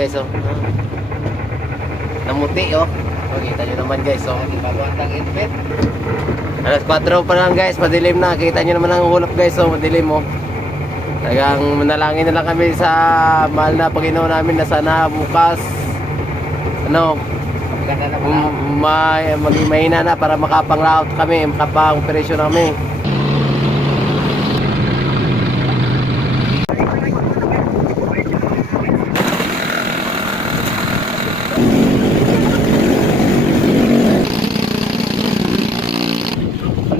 guys, oh. Namuti, oh. Oh, kita nyo naman guys, oh. Babantang inpit. Alas 4 pa lang guys, madilim na. Kita nyo naman ang hulap guys, oh. Madilim, oh. Talagang manalangin na lang kami sa mahal na Panginoon namin na sana bukas Maganda na pala. maging mahina na para makapang-route kami, makapang-operasyon kami.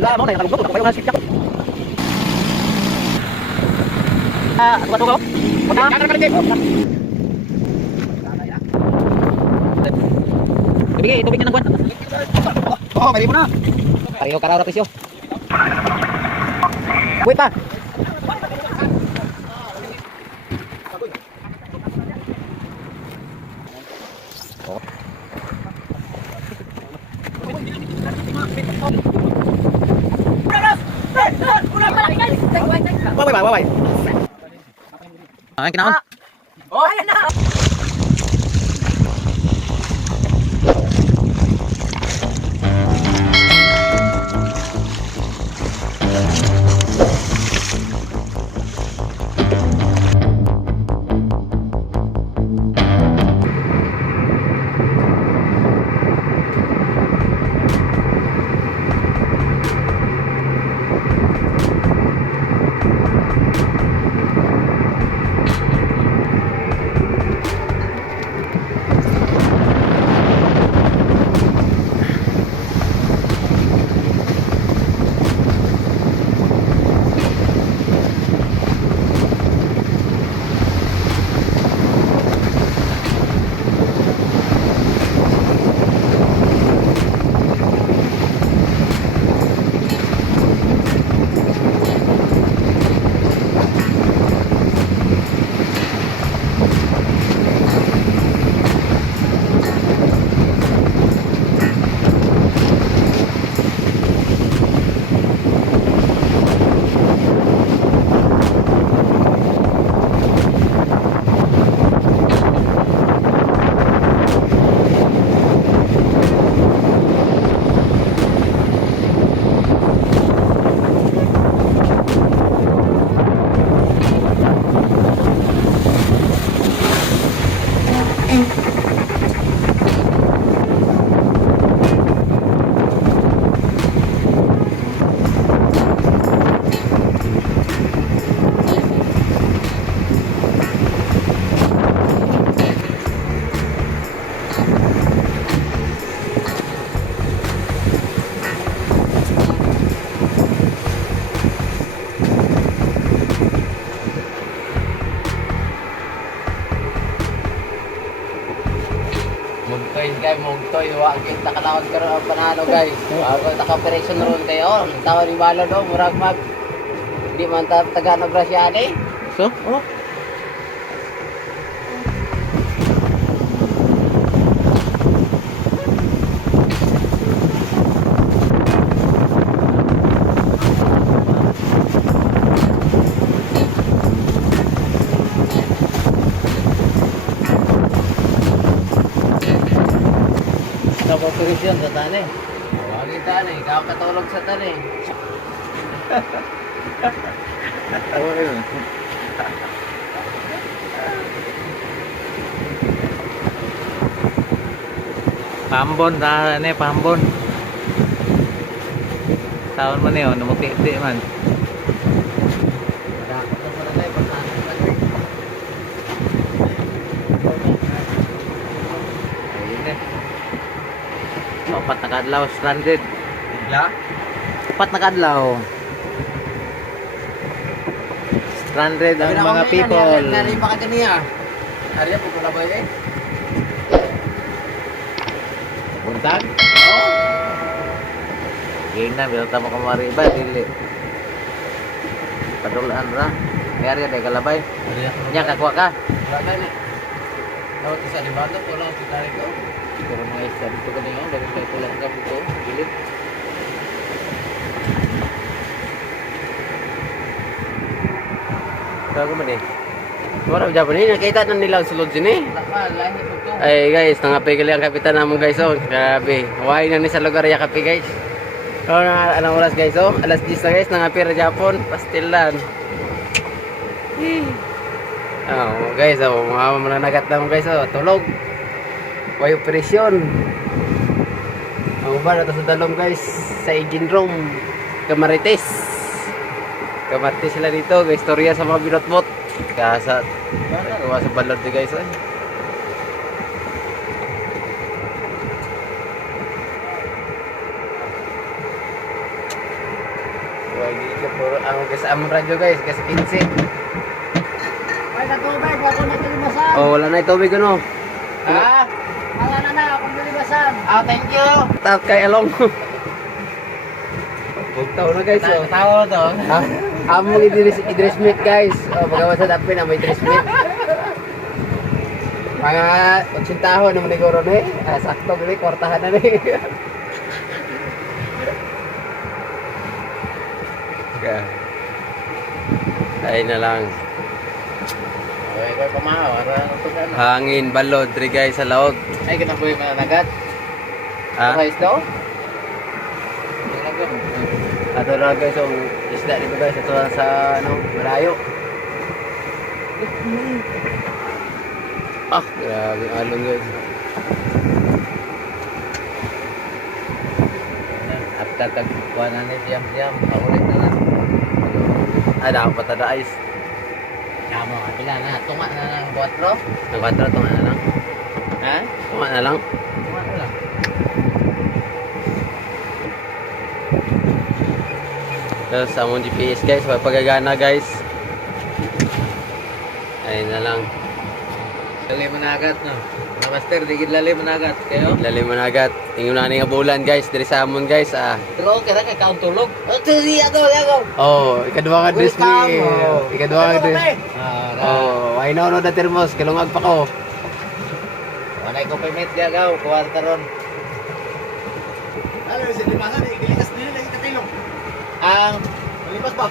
Wala mo na yung kalugod. Ako kayo nga skip siya. Tuwa-tuwa ko. Ibigay, tubig na ng guwan. Oo, mali mo na. Pareho karaw na presyo. Wait pa. Waway. Ay, kinaon. Oh, ayan na! Mugtoy, wa kita kalawad karon ang panalo guys. Ako taka-operation ron kayo. Tawo ni balo do, murag mag di man Tagalog Grasya ani. So? Oh. Operasyon sa tani. Wagi tani, ikaw katulog sa tani. Pambon ta ni pambon. Taon man niyo, numuti-ti man. Dapat na sa tayo pagkakas lagi. Ayun eh. Apat na kadlaw stranded. Bigla? Apat na kadlaw. Stranded ang mga people. Nari pa ka niya. Ari po ko na ba eh? Buntag? Oo. Gina, bilang tamo kamari ba? Dili. Padulaan ra. Mayari ada kalabay. Nya kakwa ka. Wala ni. Dapat isa di bato ko lang kita ko. Pero mga isda dito kanina, dari kayo tulang ka dito. Gilid. Kago man eh. Wala Japan ni nakita na nila ang sulod sini. Lahi ko to. Ay guys, nangapi kali ang kapitan namon guys oh. Grabe. Why na ni sa lugar ya kapi guys. Oh, anong oras guys oh? Alas 10 na guys, nangapi ra Japon, pastilan. Oh, guys, oh, mga mananagat naman guys oh, tulog. Way operasyon. Ang uban na sa dalom guys, sa engine room, Kamarites. Kamarites sila dito, guys, istorya sa mga binotbot. Kasa, gawa sa balod di guys oh. Wagi ka puro ang guys amon radyo guys kasi 15. Ay, natubig. Ako nagkalimasan. Oh, wala na tubig ano. Ha? Mga na akong nalimasan. Ah, thank you. Tap kay along. Bugtaw na guys oh. Tao to. Among i-dress meet guys. Oh, magawa sa dapin na may dress meet. Mga 80 tahon naman siguro ni. Sakto gali kwartahan na ni. Ay na lang. Okay, ko pamahaw. Hangin balod diri guys sa laog. Ay, kinabuhi mananagat. Ha? Okay, daw? Ato na guys ang isda dito guys ito sa ano, malayo. Ah, grabe alon guys. After tagpuan na ni siyam-siyam, paulit na lang. Ah, dapat tada ice. Kamo, pila na. Tunga na ng 4. Ang 4 tunga na lang. Ha? Tunga na lang. Tunga na lang. Tapos sa among GPS guys, pagagana guys. Ayun na lang. Lali managat, no? Mga master, di gid lali managat. Kayo? Lalim mo na agad. Tingnan na nga bulan guys, diri sa amon guys. Ah. Tulog, kaya kay kaon tulog. Ito, siya ko, siya ko. Oh, ikaduha ka dress me. Welcome. Ikaduha ka dress. Oh, Oh, ay no na termos, kalungag pa ko. wanay ko permit diya gaw, kuwarta ron. Ano yung silimasan, ikilikas nila lagi katilong. Ang Malipas ba?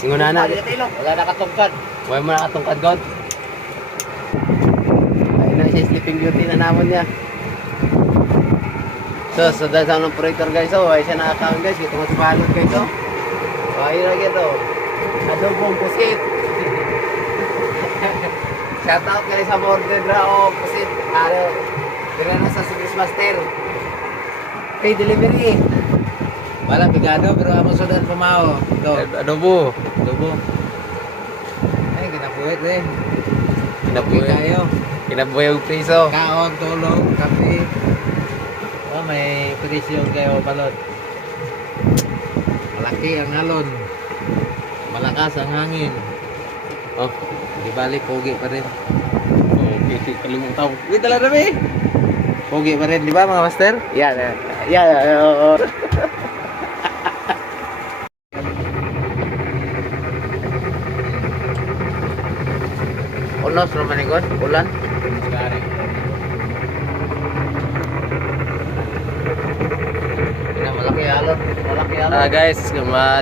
Ingon na na. Katilong. wala nakatungkad. Way mo na katungkad god. Ay na siya sleeping beauty na namon niya. So, sa dahil sa operator guys, oh, ay siya nakakaon guys, ito mo sa balot guys, oh. Oh, ayun na ito. Adobong pusit. Shout out guys sa order na, oh, pusit. Ano, tira na sa Sigris Master. Pay delivery. Wala bigado pero amo sudan pumao. Do. Adobo. Dubo. Ay, kinabuhit eh. Kinabuhi Kayo. Kinabuhi yung piso. Kaon, tulog, kape. Oh, may presyon kayo balot. Malaki ang alon. Malakas ang hangin. Oh, Di balik, pogi pa rin. okay, kalimutan. Wait, talaga na eh. Pogi pa rin, di ba mga master? Yan, oo. Unos, Romanikon, ulan. Malaki alon. Malaki alon. Guys,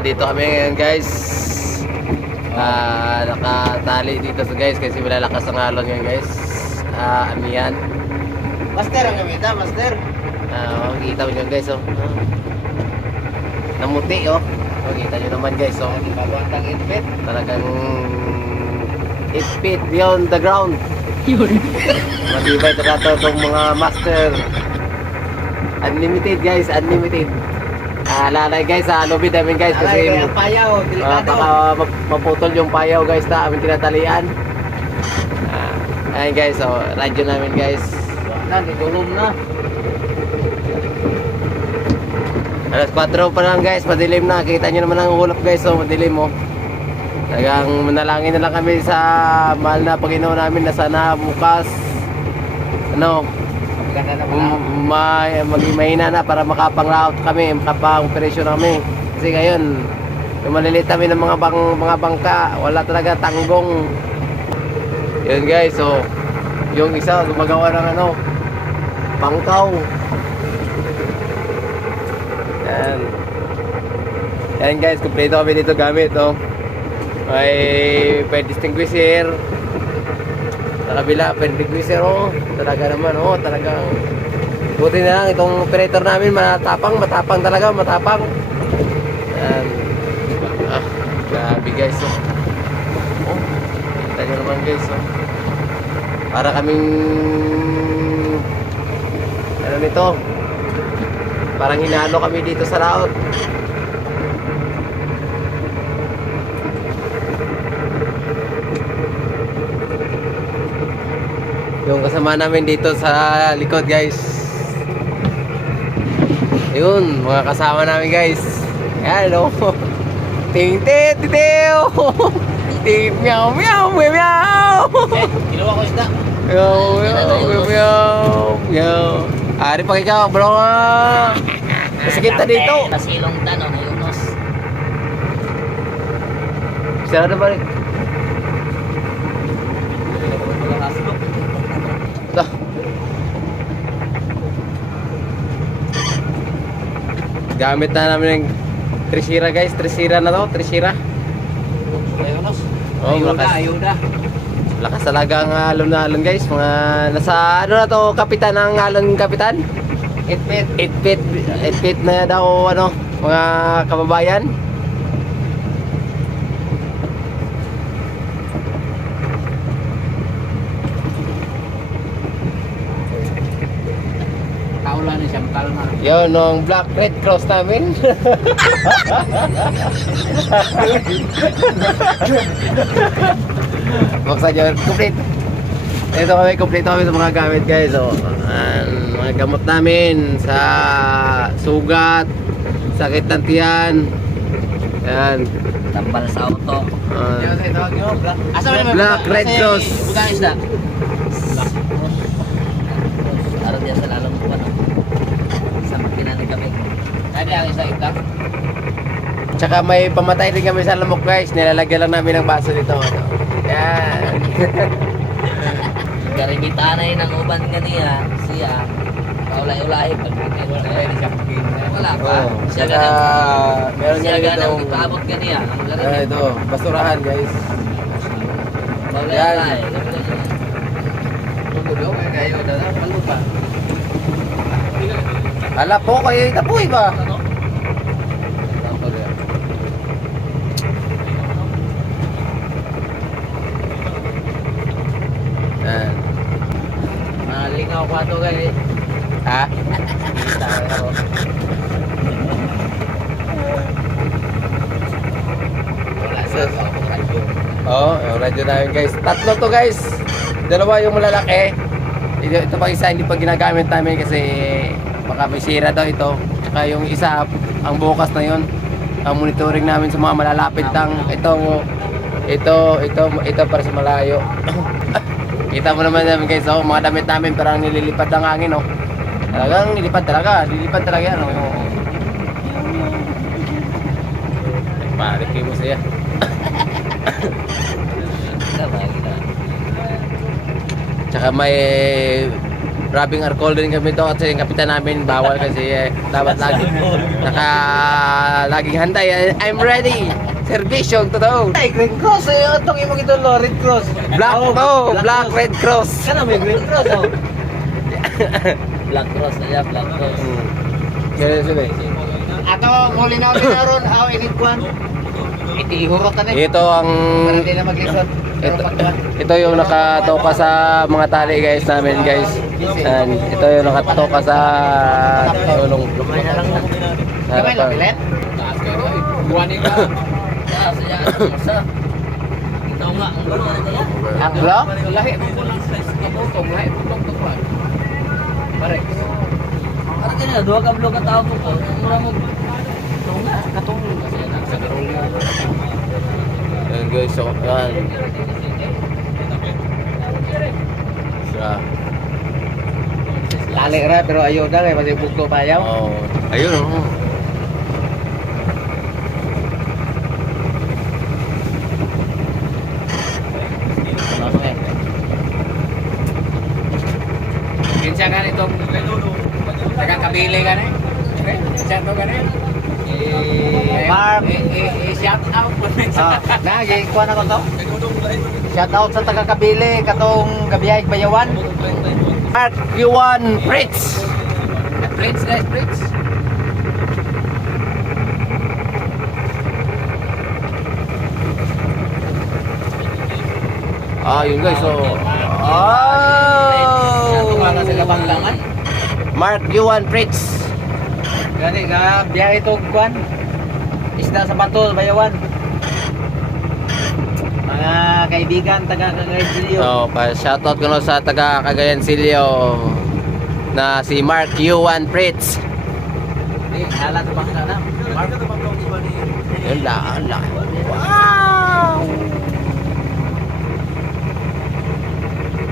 dito kami ngayon guys. Nakatali dito sa guys kasi malalakas ang alon ngayon guys. Amihan. Master ang gamita, master. Makikita mo yun guys oh. Namuti oh. Makikita nyo naman guys oh. Babuantang inpit. Talagang 8 feet beyond the ground. Matibay talaga itong mga master. Unlimited guys, unlimited. Lalay guys sa lobby namin guys kasi Alay, payaw, delikado. baka maputol yung payaw guys na aming tinatalian. Ayun guys, so radyo namin guys. Na, nagulong na. Alas 4 pa lang guys, madilim na. Kita nyo naman ang ulap guys, so madilim oh. Talagang manalangin na lang kami sa mahal na Panginoon namin na sana bukas ano, Ganda na pala. maging mahina na para makapang-route kami, makapang-operasyon kami. Kasi ngayon, yung maliliit kami ng mga bangka, wala talaga tanggong. Yun guys, so yung isa gumagawa ng ano, bangkaw. Yan. Yan guys, kumpleto kami dito gamit, oh. May fire extinguisher. Sa kabila, fire extinguisher, oh. Talaga naman, oh. Talagang buti na lang itong operator namin, matapang talaga, matapang. Yan. Grabe guys, oh. Oh, kita nyo naman guys, oh. Para kaming ano nito, parang hinalo kami dito sa laot. Yung kasama namin dito sa likod guys. Ayun, mga kasama namin guys. Yan, hello. Ting ting ting ting meow meow meow meow. Kinuha ko isda. Meow meow meow meow. Ari pa ikaw bro. Masakit na dito. Nasilong tanong na Yunus. Sarado ba rin? Dah. Gamit na namin ng trisira guys, trisira na to, trisira. Yunus. Oh, Ayuda. Lakas talaga ang alon na alon guys. Mga nasa ano na to, kapitan ng alon kapitan? 8 feet. 8 feet na daw ano, mga kababayan. Kaulan na siya, makalo na. Yun, nung Black Red Cross namin. Buksan yun, complete. Ito kami, complete kami sa mga gamit guys. So, mga gamot namin sa sugat, sakit ng tiyan. Yan. Tambal sa auto. Asa Black Red Cross. Bukan isda. Black Cross. Araw diyan sa lalong buwan. Sa makinani kami. Ada ang isa itak. Tsaka may pamatay din kami sa lamok guys. Nilalagyan lang namin ng baso dito. Ano. Yan. Karigitanay ng uban kaniya siya. Kaulay-ulay pag wala pa. Oh, Siya saka meron siya niya ganang dito. ipaabot kaniya. Ang galing. Ito, basurahan guys. Kaulay-ulay. Hala po kayo itapoy ba? Yan. Nalingaw ko ato guys. Ha? Oo, yung radyo namin guys. Tatlo to guys. Dalawa yung malalaki. Ito pa isa hindi pa ginagamit namin kasi baka may sira daw ito. Tsaka yung isa, ang bukas na yun. Ang monitoring namin sa mga malalapit lang. Ito para sa malayo. Kita mo naman namin guys, oh, mga damit namin parang nililipad ng hangin, oh. Talagang nilipad talaga yan, oh. Balik kayo mo siya. Tsaka may rubbing alcohol din kami to kasi yung kapitan namin bawal kasi dapat laging handa. I'm ready. Servisyon totoo. Ay, Green Cross eh. Itong imong ito, Red Cross. Black Red Cross. Kana may Green Cross, oh. Black Cross na yan, Black Cross. Ganun sila eh. Ato, muli na ulit na ron. Aw, inikwan. Itihurot na Ito ang Para hindi na maglisod. Pero pagkuhan. ito yung nakatoka sa mga tali guys namin guys. And ito yung nakatoka sa tulong. Gamay na lang na. Sa Gamay lang, harapan. pilet? Buwanin ka. Saya, masa. Ito nga, ang gulo na niya. Ang gulo? Lahi mo ko lang sa kaputong. Lahi mo lang tukwan. Pare. Para ganyan, dua ka blog ka tao ko. Mura mo. Ito nga, katulong. Kasi sa garong mo. Ayan guys, so yan. Sa Lali ra, pero ayaw na eh. Masih bukto payaw. oh. Ayun oh. Kinsa ka nito? Nagkakabili ka na eh. Kinsa to ka na eh. Mark, i-shout out po Nagi, kuha na ko to. Shout out sa taga Kabili, katong Gabiyay Bayawan. Mark Yuan Fritz. Prince guys, Prince. Yun guys, so Tumaga sa Kabanglangan. Mark Yuan Fritz. Gani, biyahe ito, kuhan. Isda sa Bato, Bayawan. Mga kaibigan, taga Cagayan Silio. Pa-shoutout ko no sa taga Cagayan Silio na si Mark Yuan Fritz. Hala ito bang sana? Mark, Yun lang. Wow!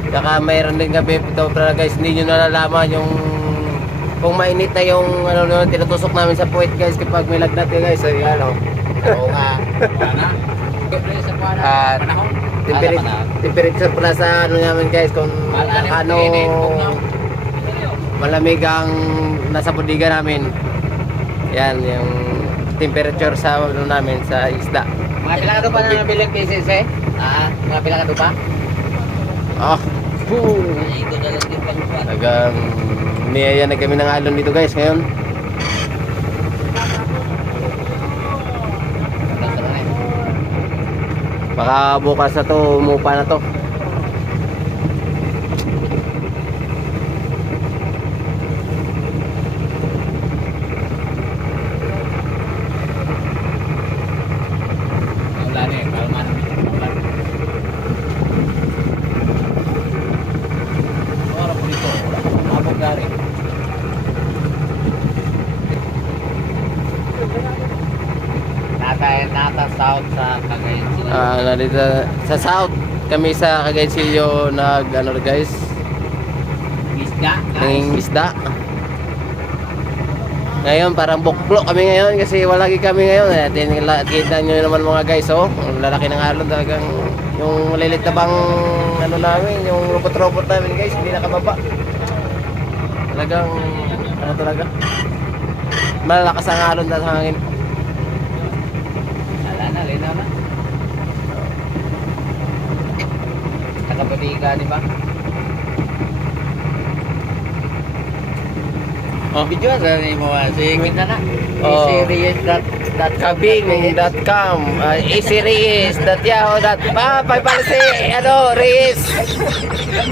Saka mayroon din gabi ito para guys, hindi nyo nalalaman yung kung mainit na yung tinutusok namin sa puwet guys kapag may lagnat yun guys. So yan o. oo nga. At temperature pala sa ano namin guys kung ano malamig ang nasa bodega namin. Yan yung temperature sa ano namin sa isda. Mga pila ka doon pa na nabiling pieces eh? Mga pila ka doon pa? Ito na lang din pang kuwan. Tagang niyaya na kami ng alon dito guys ngayon. Baka bukas na to, umupa na to. Wala na eh, kalman. Wala po dito. Abog gari. Nata south sa Cagayan Silio. Nandito sa south kami sa Cagayan Silio nag ano guys, Isda. ng isda. Ngayon parang buklo kami ngayon kasi wala lagi kami ngayon. Kita nyo naman mga guys, oh, ang lalaki ng alon talagang yung malilit na bang ano namin, yung robot-robot namin guys, hindi nakababa. Talagang ano talaga, malakas ang alon sa hangin. Wala na, linaw na. Nakabadiga, di ba? Video sa mo si Quinta na. Kabing.com, easyreyes.yahoo.com, pagpalasi, Reyes,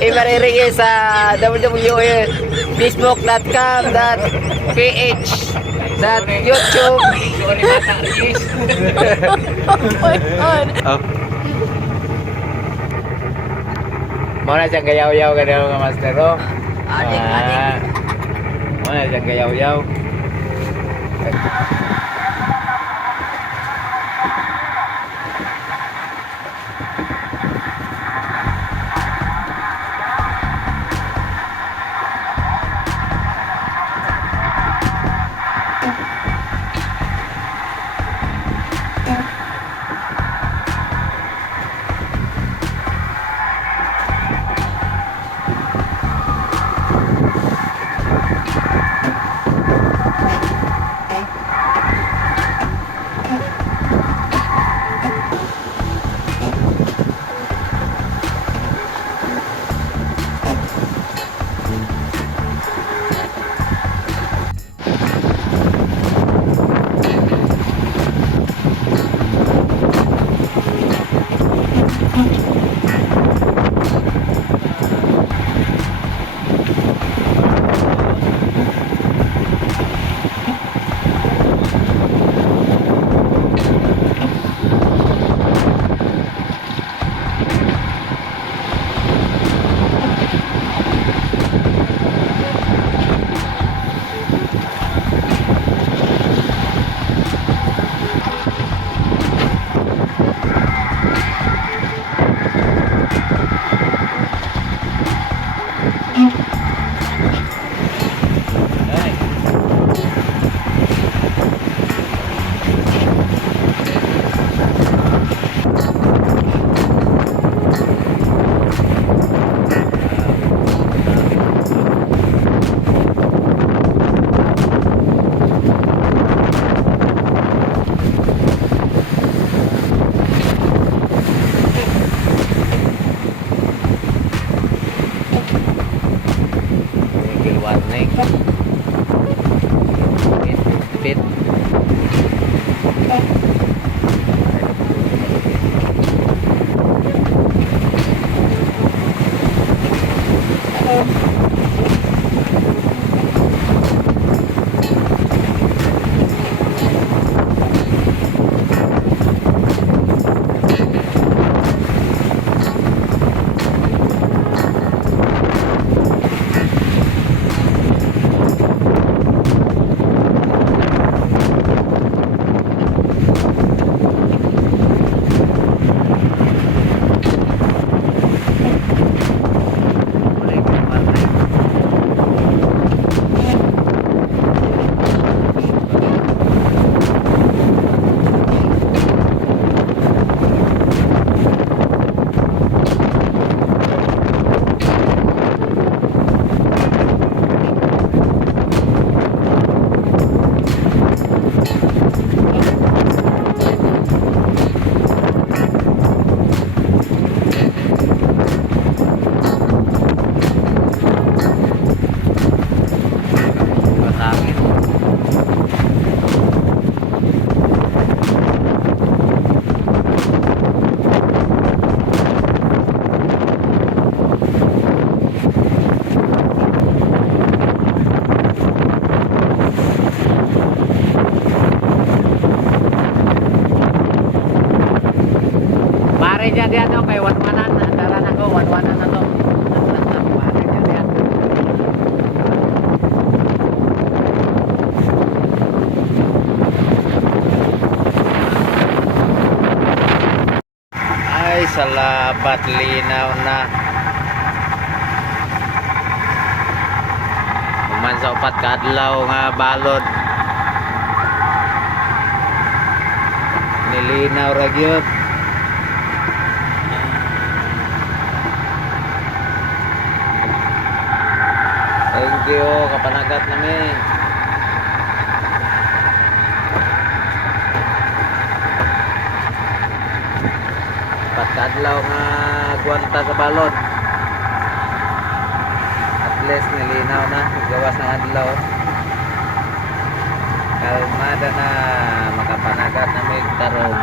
Imari Reyes sa www.facebook.com.ph .youtube. Mana siyang gayaw-yaw ka na mga master, oh. Adik. Mana siyang gayaw-yaw. Ning. Pit. Pare dyan diyan no, kay wanwanan. Andaran ako, wanwanan na to. Pare dyan diyan. Ay, salamat linaw na. Kuman sa upat ka adlaw nga balod. Nilinaw ra gyud. Thank you, kapanagat namin. Pagkadlaw nga gwanta sa balod. At least nilinaw na, gawas ng adlaw. Kalmada na, makapanagat namin tarong.